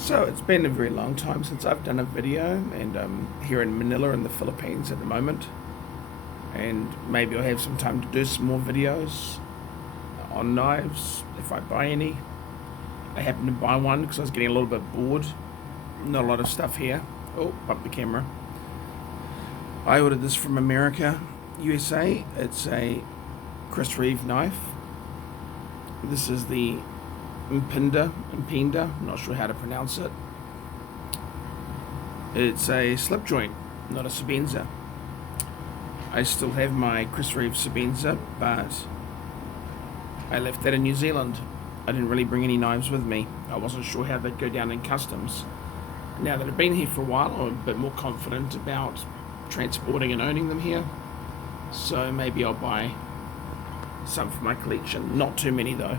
So it's been a very long time since I've done a video, and I'm here in Manila in the Philippines at the moment, and maybe I'll have some time to do some more videos on knives if I buy any. I happened to buy one because I was getting a little bit bored. Not a lot of stuff here. Oh, bump the camera. I ordered this from America, USA. It's a Reeve knife. This is the Impinda, I'm not sure how to pronounce it. It's a slip joint, not a Sabenza. I still have my Reeve Sabenza, but I left that in New Zealand. I didn't really bring any knives with me. I wasn't sure how they'd go down in customs. Now that I've been here for a while, I'm a bit more confident about transporting and owning them here. So maybe I'll buy some for my collection. Not too many though.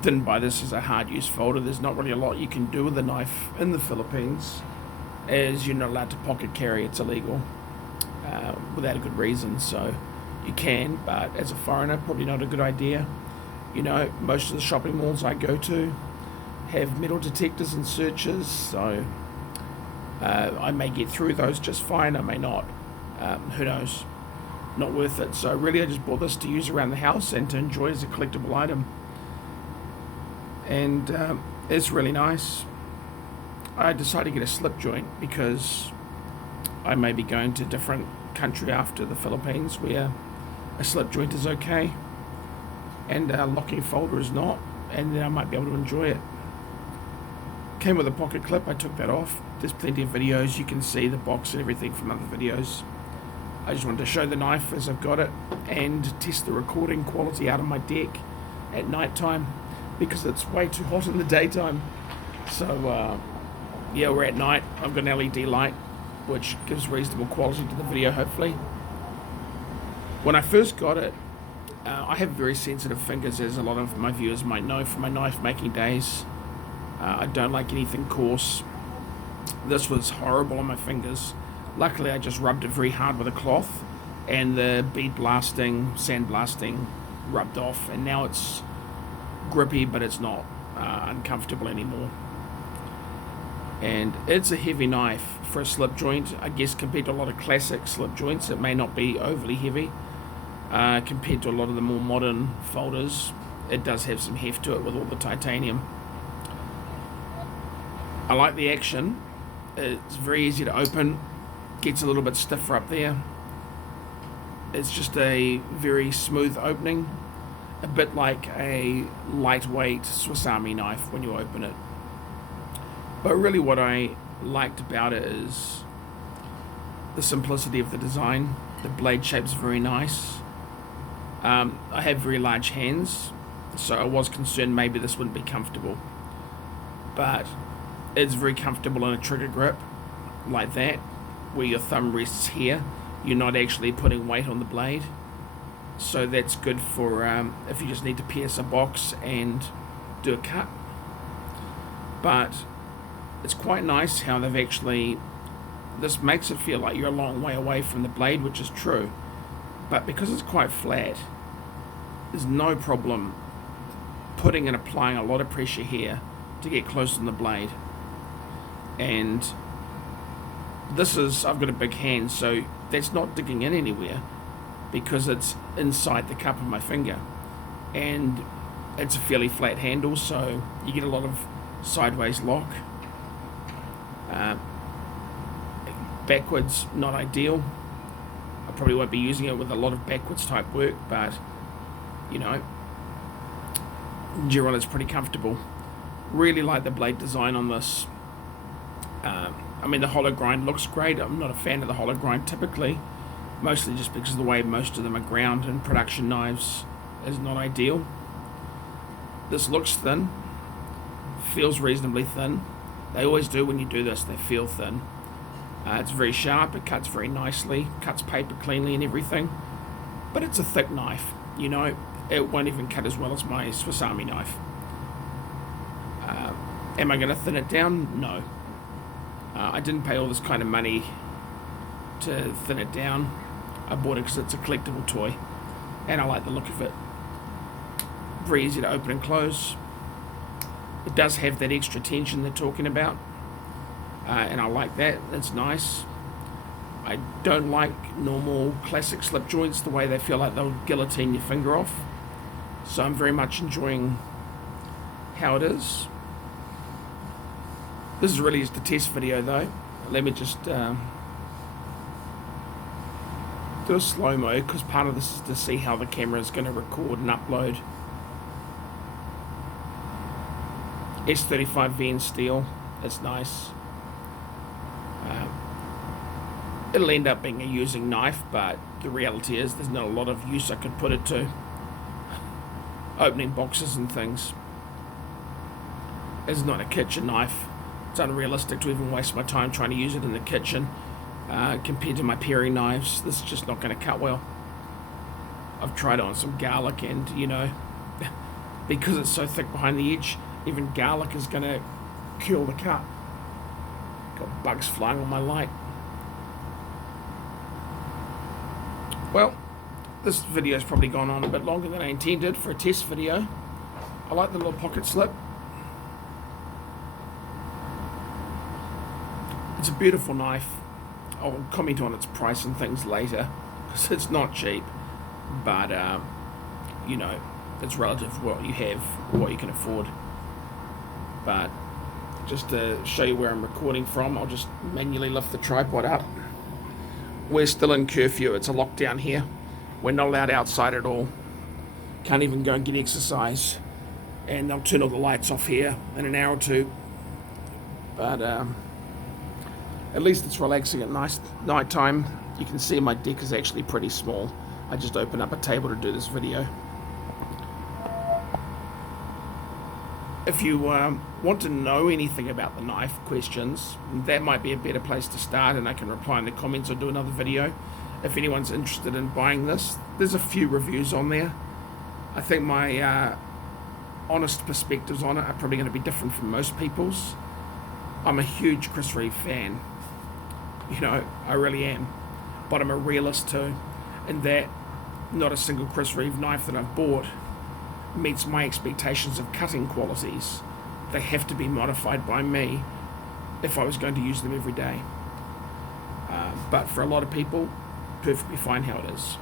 Didn't buy this as a hard use folder. There's not really a lot you can do with the knife in the Philippines, as you're not allowed to pocket carry. It's illegal without a good reason. So you can, but as a foreigner, probably not a good idea. You know, most of the shopping malls I go to have metal detectors and searches, so I may get through those just fine, I may not. Who knows? Not worth it. So really I just bought this to use around the house and to enjoy as a collectible item. And it's really nice. I decided to get a slip joint because I may be going to a different country after the Philippines where a slip joint is okay and a locking folder is not, and then I might be able to enjoy it. Came with a pocket clip. I took that off. There's plenty of videos. You can see the box and everything from other videos. I just wanted to show the knife as I've got it and test the recording quality out on my deck at night time because it's way too hot in the daytime. So yeah, we're at night. I've got an LED light which gives reasonable quality to the video, hopefully. When I first got it, I have very sensitive fingers, as a lot of my viewers might know from my knife making days. I don't like anything coarse. This was horrible on my fingers. Luckily I just rubbed it very hard with a cloth and the bead blasting, sand blasting rubbed off, and now it's grippy but it's not uncomfortable anymore. And it's a heavy knife for a slip joint. I guess compared to a lot of classic slip joints it may not be overly heavy. Compared to a lot of the more modern folders, it does have some heft to it with all the titanium. I like the action. It's very easy to open, gets a little bit stiffer up there. It's just a very smooth opening, a bit like a lightweight Swiss Army knife when you open it. But really what I liked about it is the simplicity of the design. The blade shape's very nice. I have very large hands, so I was concerned maybe this wouldn't be comfortable, but it's very comfortable in a trigger grip like that, where your thumb rests here. You're not actually putting weight on the blade, so that's good for if you just need to pierce a box and do a cut. But it's quite nice how they've actually, this makes it feel like you're a long way away from the blade, which is true, but because it's quite flat, there's no problem putting and applying a lot of pressure here to get close on the blade. And this is, I've got a big hand, so that's not digging in anywhere because it's inside the cup of my finger, and it's a fairly flat handle, so you get a lot of sideways lock. Backwards, not ideal. I probably won't be using it with a lot of backwards type work, but you know, in general it's pretty comfortable. Really like the blade design on this. I mean, the hollow grind looks great. I'm not a fan of the hollow grind typically, mostly just because of the way most of them are ground, and production knives is not ideal. This looks thin, feels reasonably thin. They always do when you do this, they feel thin. It's very sharp, it cuts very nicely, cuts paper cleanly and everything, but it's a thick knife, you know, it won't even cut as well as my Swiss Army knife. Am I going to thin it down? No. I didn't pay all this kind of money to thin it down. I bought it because it's a collectible toy and I like the look of it. Very easy to open and close. It does have that extra tension they're talking about, and I like that. It's nice. I don't like normal classic slip joints, the way they feel like they'll guillotine your finger off. So I'm very much enjoying how it is. This is really just a test video though. Let me just do a slow-mo, because part of this is to see how the camera is going to record and upload. S35VN steel, it's nice. It'll end up being a using knife, but the reality is there's not a lot of use I could put it to. Opening boxes and things. It's not a kitchen knife. It's unrealistic to even waste my time trying to use it in the kitchen. Compared to my paring knives, this is just not going to cut well. I've tried it on some garlic, and because it's so thick behind the edge, even garlic is going to kill the cut. Got bugs flying on my light. Well, this video's probably gone on a bit longer than I intended for a test video. I like the little pocket slip. It's a beautiful knife. I'll comment on its price and things later, because it's not cheap, but it's relative to what you have, what you can afford. But just to show you where I'm recording from, I'll just manually lift the tripod up. We're still in curfew. It's a lockdown here. We're not allowed outside at all. Can't even go and get exercise. And they'll turn all the lights off here in an hour or two. But at least it's relaxing at night time. You can see my deck is actually pretty small. I just opened up a table to do this video. If you want to know anything about the knife, questions, that might be a better place to start, and I can reply in the comments or do another video. If anyone's interested in buying this, there's a few reviews on there. I think my honest perspectives on it are probably going to be different from most people's. I'm a huge Chris Reeve fan. I really am. But I'm a realist too, in that not a single Chris Reeve knife that I've bought meets my expectations of cutting qualities. They have to be modified by me if I was going to use them every day. But for a lot of people, perfectly fine how it is.